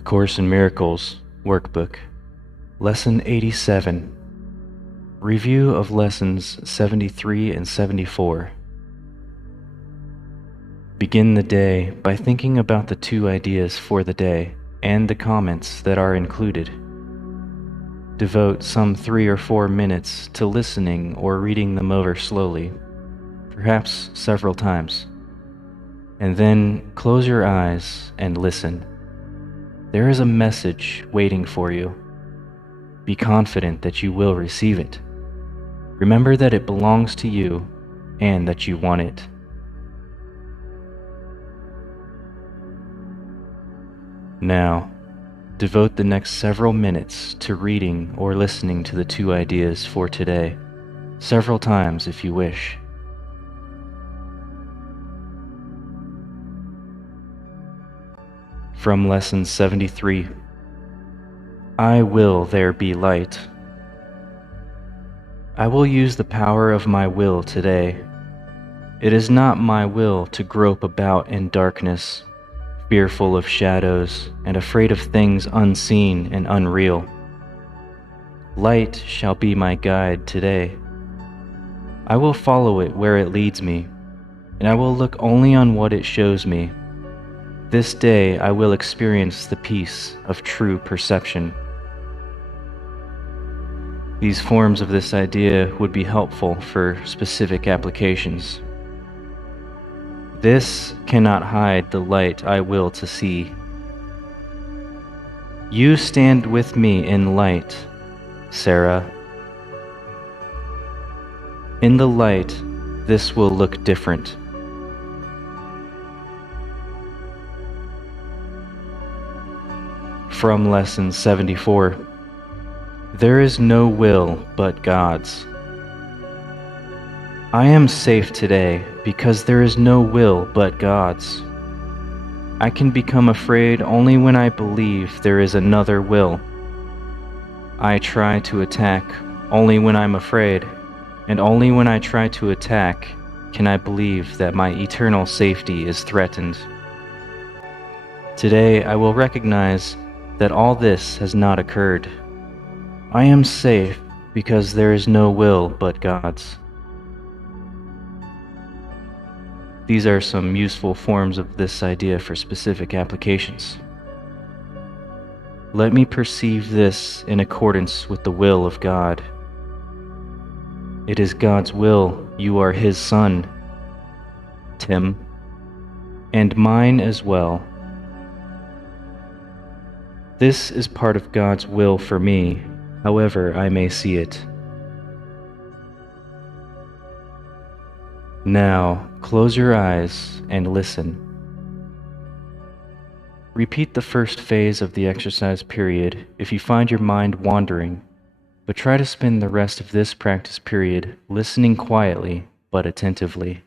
A Course in Miracles, Workbook, Lesson 87, Review of Lessons 73 and 74. Begin the day by thinking about the two ideas for the day and the comments that are included. Devote some 3 or 4 minutes to listening or reading them over slowly, perhaps several times. And then close your eyes and listen. There is a message waiting for you. Be confident that you will receive it. Remember that it belongs to you and that you want it. Now, devote the next several minutes to reading or listening to the two ideas for today, several times if you wish. From Lesson 73, I will there be light. I will use the power of my will today. It is not my will to grope about in darkness, fearful of shadows and afraid of things unseen and unreal. Light shall be my guide today. I will follow it where it leads me, and I will look only on what it shows me. This day I will experience the peace of true perception. These forms of this idea would be helpful for specific applications. This cannot hide the light I will to see. You stand with me in light, Sarah. In the light, this will look different. From Lesson 74, there is no will but God's. I am safe today because there is no will but God's. I can become afraid only when I believe there is another will. I try to attack only when I'm afraid, and only when I try to attack can I believe that my eternal safety is threatened. Today I will recognize that all this has not occurred. I am safe because there is no will but God's. These are some useful forms of this idea for specific applications. Let me perceive this in accordance with the will of God. It is God's will you are His son, Tim, and mine as well. This is part of God's will for me, however I may see it. Now, close your eyes and listen. Repeat the first phase of the exercise period if you find your mind wandering, but try to spend the rest of this practice period listening quietly but attentively.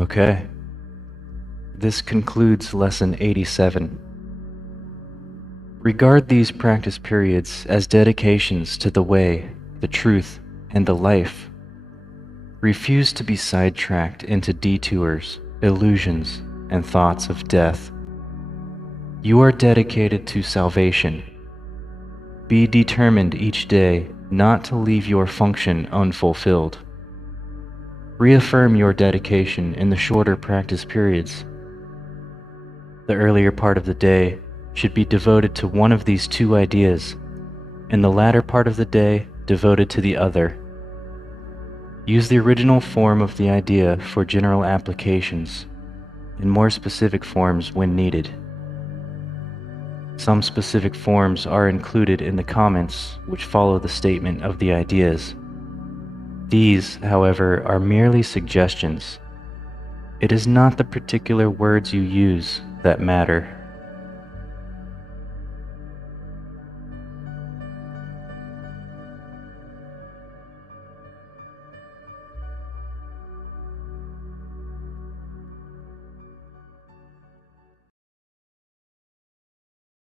Okay. This concludes Lesson 87. Regard these practice periods as dedications to the way, the truth, and the life. Refuse to be sidetracked into detours, illusions, and thoughts of death. You are dedicated to salvation. Be determined each day not to leave your function unfulfilled. Reaffirm your dedication in the shorter practice periods. The earlier part of the day should be devoted to one of these two ideas, and the latter part of the day devoted to the other. Use the original form of the idea for general applications, and more specific forms when needed. Some specific forms are included in the comments which follow the statement of the ideas. These, however, are merely suggestions. It is not the particular words you use that matter.